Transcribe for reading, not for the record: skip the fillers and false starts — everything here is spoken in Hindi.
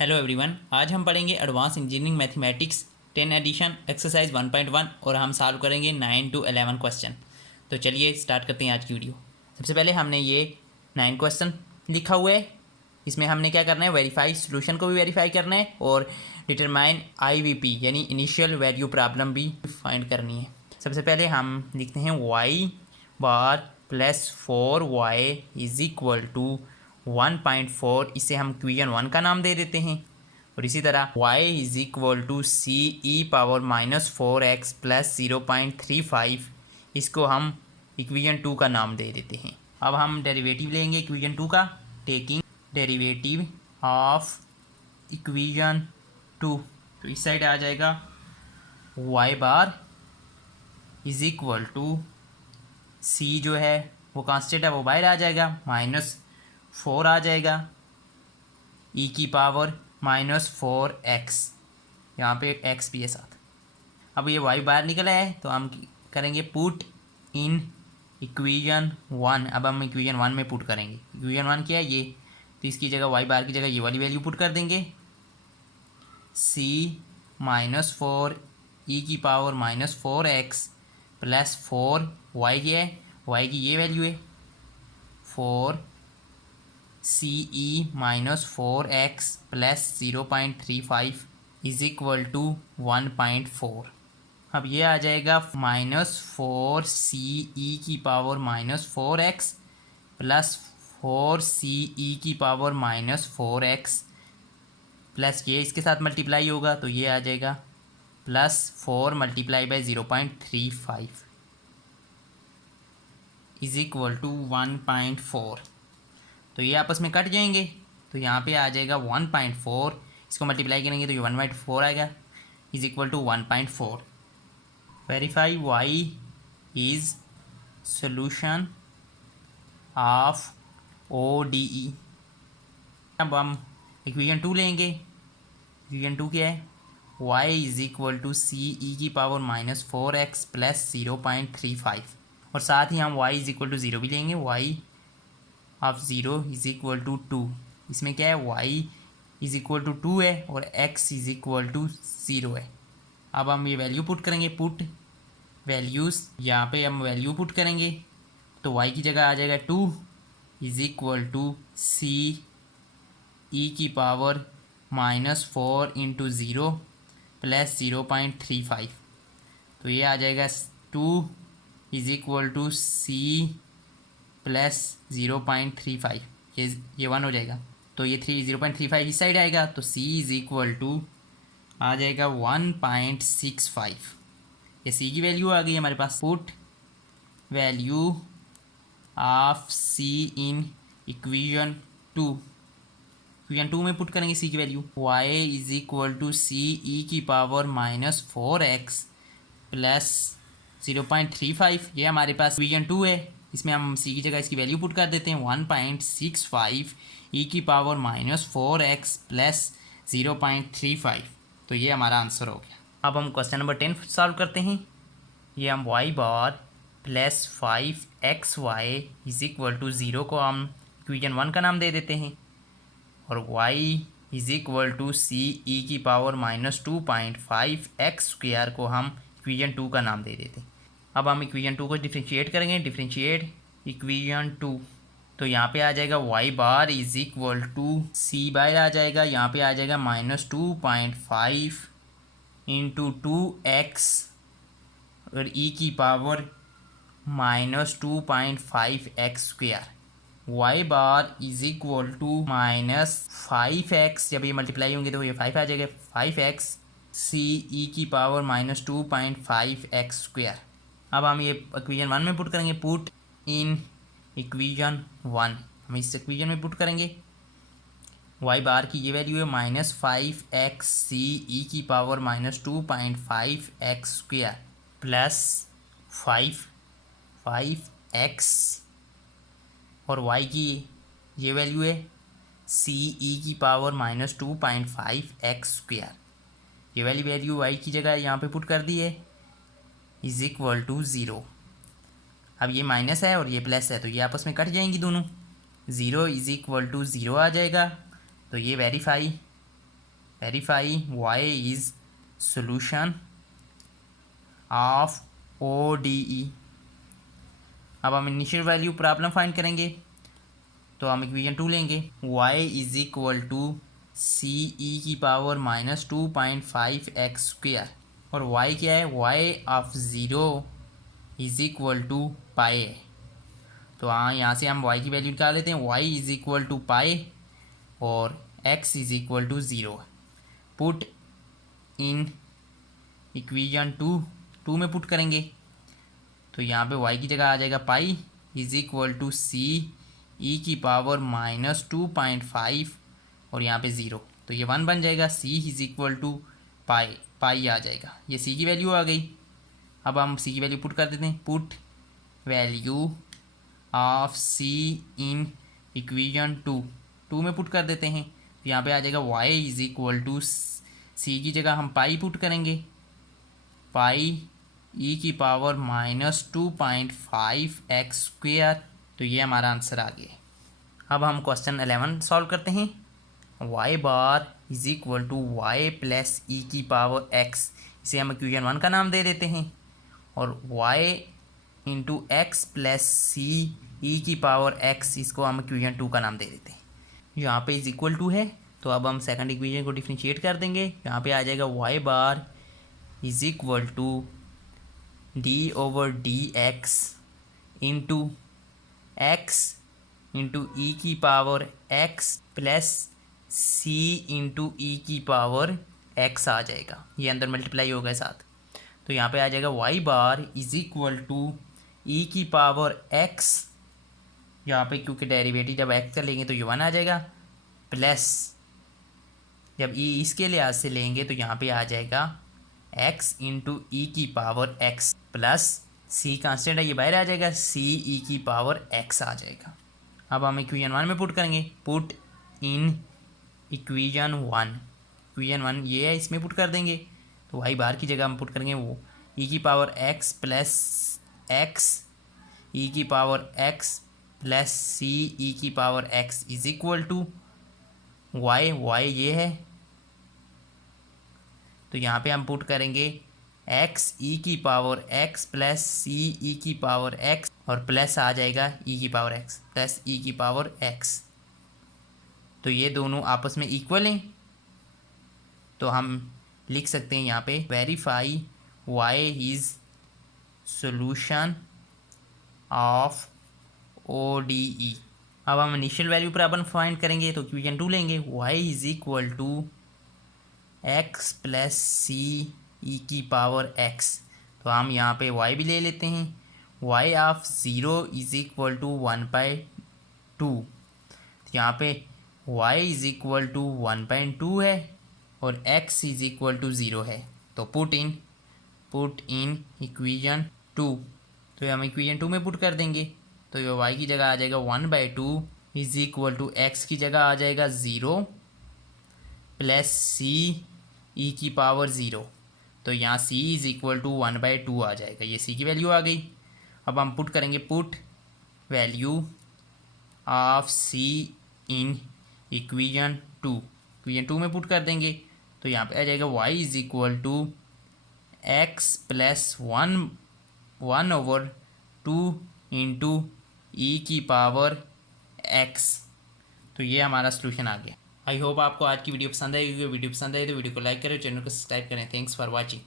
हेलो एवरीवन, आज हम पढ़ेंगे advance engineering mathematics 10 edition exercise 1.1 और हम सॉल्व करेंगे 9 to 11 क्वेश्चन। तो चलिए स्टार्ट करते हैं आज की वीडियो। सबसे पहले हमने ये 9 क्वेश्चन लिखा हुआ है। इसमें हमने क्या करना है, वेरीफाई सोल्यूशन को भी वेरीफाई करना है और डिटरमाइन IVP यानी इनिशियल वैल्यू प्रॉब्लम भी फाइंड करनी है। सबसे पहले हम लिखते हैं y bar plus 4y is equal to 1.4। इसे हम इक्वेशन 1 का नाम दे देते हैं। और इसी तरह y is equal to C e power minus 4x plus 0.35, इसको हम इक्वेशन 2 का नाम दे देते हैं। अब हम डेरिवेटिव लेंगे इक्वेशन 2 का, टेकिंग डेरिवेटिव ऑफ इक्वेशन 2। तो इस साइड आ जाएगा y bar is equal to C जो है वो कांस्टेंट है वो बाहर आ जाएगा, माइनस 4 आ जाएगा ई की पावर माइनस 4x, यहाँ पे x भी है साथ। अब ये y बाहर निकला है तो हम करेंगे पुट इन इक्वेशन 1। अब हम इक्वेशन 1 में पुट करेंगे। इक्वेशन 1 क्या है ये, तो इसकी जगह y बाहर की जगह ये वाली वैल्यू पुट कर देंगे, c माइनस 4 ई की power minus 4x plus 4 y की है, y की ये वैल्यू है 4 C E minus 4x plus 0.35 is equal to 1.4। अब ये आ जाएगा माइनस 4 सी ई की power minus 4x plus 4 C ई की पावर माइनस 4x प्लस ये इसके साथ मल्टीप्लाई होगा तो ये आ जाएगा plus 4 multiply by 0.35 is equal to 1.4। तो ये आपस में कट जाएंगे तो यहाँ पे आ जाएगा 1.4, इसको मल्टीप्लाई करेंगे तो ये 1/4 आएगा is equal to 1.4। Verify y is solution of ODE। अब हम इक्वेशन 2 लेंगे। इक्वेशन 2 क्या है, y is equal to C ई की पावर माइनस 4x प्लस 0.35 और साथ ही हम y इज इक्वल टू 0 भी लेंगे। y of 0 is equal to 2। इसमें क्या है, y इज इक्वल टू 2 है और x इज इक्वल टू 0 है। अब हम ये वैल्यू पुट करेंगे, पुट वैल्यूज़, यहाँ पे हम वैल्यू पुट करेंगे तो y की जगह आ जाएगा 2 इज इक्वल टू सी ई की पावर माइनस 4 इंटू 0 प्लस 0.35। तो ये आ जाएगा 2 is equal to C plus 0.35, ये 1 हो जाएगा तो ये 0.35 इस साइड आएगा तो c इज इक्वल टू आ जाएगा 1.65। ये c की वैल्यू आ गई हमारे पास। Put value of c in equation 2। Equation 2 में पुट करेंगे c की value, y is equal to C ई की पावर माइनस 4x प्लस 0.35। ये हमारे पास इक्वेशन 2 है, इसमें हम c की जगह इसकी वैल्यू पुट कर देते हैं 1.65 ई की पावर माइनस 4x प्लस 0.35। तो ये हमारा आंसर हो गया। अब हम क्वेश्चन नंबर 10 सॉल्व करते हैं। ये हम y bar plus 5xy is equal to 0 को हम इक्वेशन 1 का नाम दे देते हैं और y is equal to C ई की पावर माइनस 2.5 एक्स स्क्वायर को हम इक्वेशन 2 का नाम दे देते हैं। अब हम इक्वेशन 2 को डिफ्रेंशिएट करेंगे, डिफ्रेंशिएट इक्वेशन 2। तो यहाँ पे आ जाएगा y bar is equal to C bar आ जाएगा, यहाँ पे आ जाएगा माइनस 2.5 इंटू 2x और e की power minus 2.5 x square. y bar is equal to minus 5x, जब ये मल्टीप्लाई होंगे तो ये 5 आ जाएगा, 5x सी ई की पावर माइनस 2.5 एक्स स्क्वायर। अब हम ये इक्वेशन 1 में पुट करेंगे, पुट इन इक्वेशन 1। हम इस इक्वेशन में पुट करेंगे y बार की ये वैल्यू है माइनस 5x सी ई की power minus 2.5 x square plus 5x और y की ये वैल्यू है सी ई की पावर माइनस 2.5 एक्स स्क्वायर। ये वाली वैल्यू y की जगह यहाँ पे पुट कर दी है इज इक्वल टू 0। अब ये माइनस है और ये प्लस है तो ये आपस में कट जाएंगी दोनों, 0 इज इक्वल टू 0 आ जाएगा। तो ये verify verify y is solution of ODE। अब हम इनिशियल वैल्यू प्रॉब्लम फाइंड करेंगे, तो हम इक्वेशन 2 लेंगे। y is equal to C ई की पावर -2.5x²। और y क्या है, y of zero is equal to pi है। तो हाँ, यहाँ से हम y की वैल्यू निकाल लेते हैं। y is equal to pi और x is equal to zero. Put in equation two में पुट करेंगे, तो यहाँ पे y की जगह आ जाएगा pi is equal to C ई की पावर -2.5 और यहाँ पे ज़ीरो, तो ये 1 बन जाएगा। c इज़ इक्वल टू पाई आ जाएगा, ये c की वैल्यू आ गई। अब हम c की वैल्यू पुट कर देते हैं। Put value of c in equation two में पुट कर देते हैं, तो यहाँ पे आ जाएगा y इज़ इक्वल टू सी की जगह हम पाई पुट करेंगे, पाई ई की पावर -2.5x²। तो ये हमारा आंसर आ गया। अब हम क्वेश्चन 11 सॉल्व करते हैं। y bar is equal to y plus E की पावर x, इसे हम इक्वेशन 1 का नाम दे देते हैं। और y into x plus C ई की पावर x, इसको हम इक्वेशन 2 का नाम दे देते हैं। यहाँ पे इज़ इक्वल टू है, तो अब हम सेकंड इक्वेशन को डिफरेंशिएट कर देंगे। यहाँ पे आ जाएगा y bar is equal to d/dx into x into E की power x plus C into E की पावर x आ जाएगा, ये अंदर मल्टीप्लाई होगा साथ। तो यहाँ पे आ जाएगा y bar is equal to E की पावर x, यहाँ पे क्योंकि डेरिवेटिव जब x का लेंगे तो ये 1 आ जाएगा, प्लस जब e इसके लिहाज से लेंगे तो यहाँ पे आ जाएगा x इंटू ई की power x plus c constant है, ये बाहर आ जाएगा, c ई की पावर x आ जाएगा। अब हम इक्वेशन 1 में पुट करेंगे। पुट इन इक्वेशन 1 ये है, इसमें पुट कर देंगे। तो y बार की जगह हम पुट करेंगे वो e की power x plus x e की पावर x प्लस सी ई की power x is equal to y ये है, तो यहाँ पे हम पुट करेंगे x ई की पावर x प्लस सी ई की पावर x और प्लस आ जाएगा e की पावर x प्लस e की पावर x। तो ये दोनों आपस में इक्वल हैं, तो हम लिख सकते हैं यहाँ पे verify y is solution of ODE। अब हम इनिशियल वैल्यू प्रॉब्लम फाइंड करेंगे, तो इक्वेशन 2 लेंगे। y is equal to x plus C ई की पावर x, तो हम यहाँ पे y भी ले लेते हैं। y of zero is equal to 1/2, यहाँ पे y इज़ इक्वल टू 1/2 है और x इज़ इक्वल टू 0 है। तो पुट इन इक्वेशन 2, तो हम इक्वेशन 2 में पुट कर देंगे, तो ये y की जगह आ जाएगा 1/2 इज़ इक्वल टू x की जगह आ जाएगा 0 प्लस सी ई की पावर 0, तो यहाँ c इज़ इक्वल टू 1/2 आ जाएगा, ये c की वैल्यू आ गई। अब हम पुट करेंगे put value of c in equation 2 में पुट कर देंगे, तो यहाँ पे आ जाएगा y is equal to x plus 1/2 into E की पावर x। तो ये हमारा सोल्यूशन आ गया। आई होप आपको आज की वीडियो पसंद आई। वीडियो पसंद आई तो वीडियो को लाइक करें, चैनल को सब्सक्राइब करें। Thanks for watching.